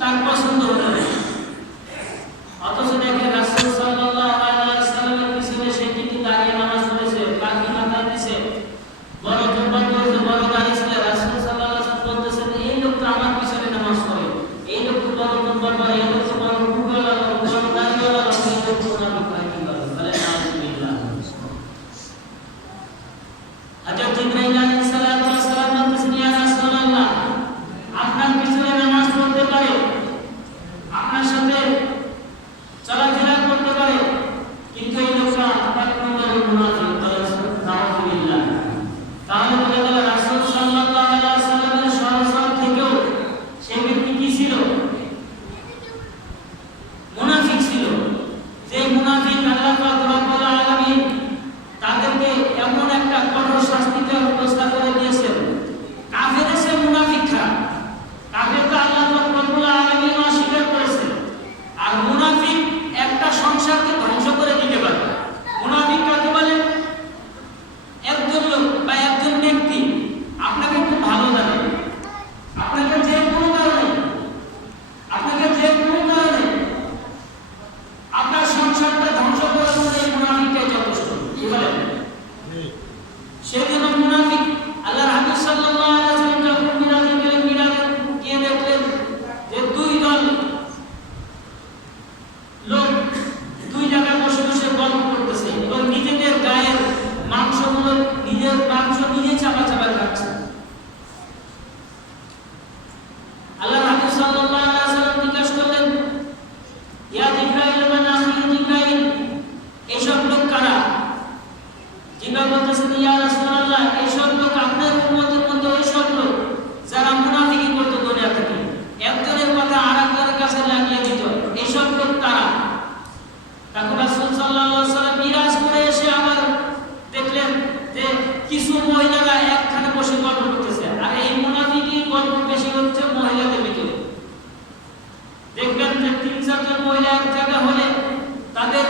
তার পছন্দ হতো না। অথচ দেখেন সংসারকে ধ্বংস করে দিতে পারে। মুনাফিক কাকে বলে? একজন লোক বা একজন ব্যক্তি আপনাকে খুব ভালো জানে, আপনাকে যে কোনো কারণে আপনার সংসারটা ধ্বংস করার জন্য এই মুনাফিকটাই যথেষ্ট। কি বলেন? সেজন্য মুনাফিক আল্লাহর হাবিব সাল্লাল্লাহু আলাইহি ওয়াসাল্লাম যখন মিরাজে গেলেন, মিরাজে গিয়ে দেখলেন যে দুই দল লোক দুই জায়গায় বসে বসে গল্প করতেছে এবং নিজেদের গায়ের মাংসগুলো নিজের মাংস নিজে চাপা চাপা খাচ্ছে। আল্লাহর হাবিব সাল্লাল্লাহু আলাইহি ওয়াসাল্লাম জিজ্ঞাসা করলেন, ইয়া জিবরাইল মান আখি জিবরাইল, এইসব লোক কারা? জিবরাইল বলতেছেন, ইয়া রাসূলুল্লাহ, এইসব লোক আপনার উম্মতের মধ্যে ওই সব লোক যারা মুনাফিকি করত দুনিয়া থেকে, একজনের কথা আরেকজনের কাছে লাগিয়ে দিত, এইসব লোক তারা। তখন রাসূল সাল্লাল্লাহু আলাইহি ওয়াসাল্লাম মিরাজ করে এসে আবার দেখলেন যে কিছু মহিলারা একখানে বসে গল্প করতেছে, আর এই মুনাফিকি গল্প বেশি হচ্ছে মহিলাদের ভিতরে। দেখবেন যে ৩-৪ জন মহিলা এক জায়গা হলে তাদের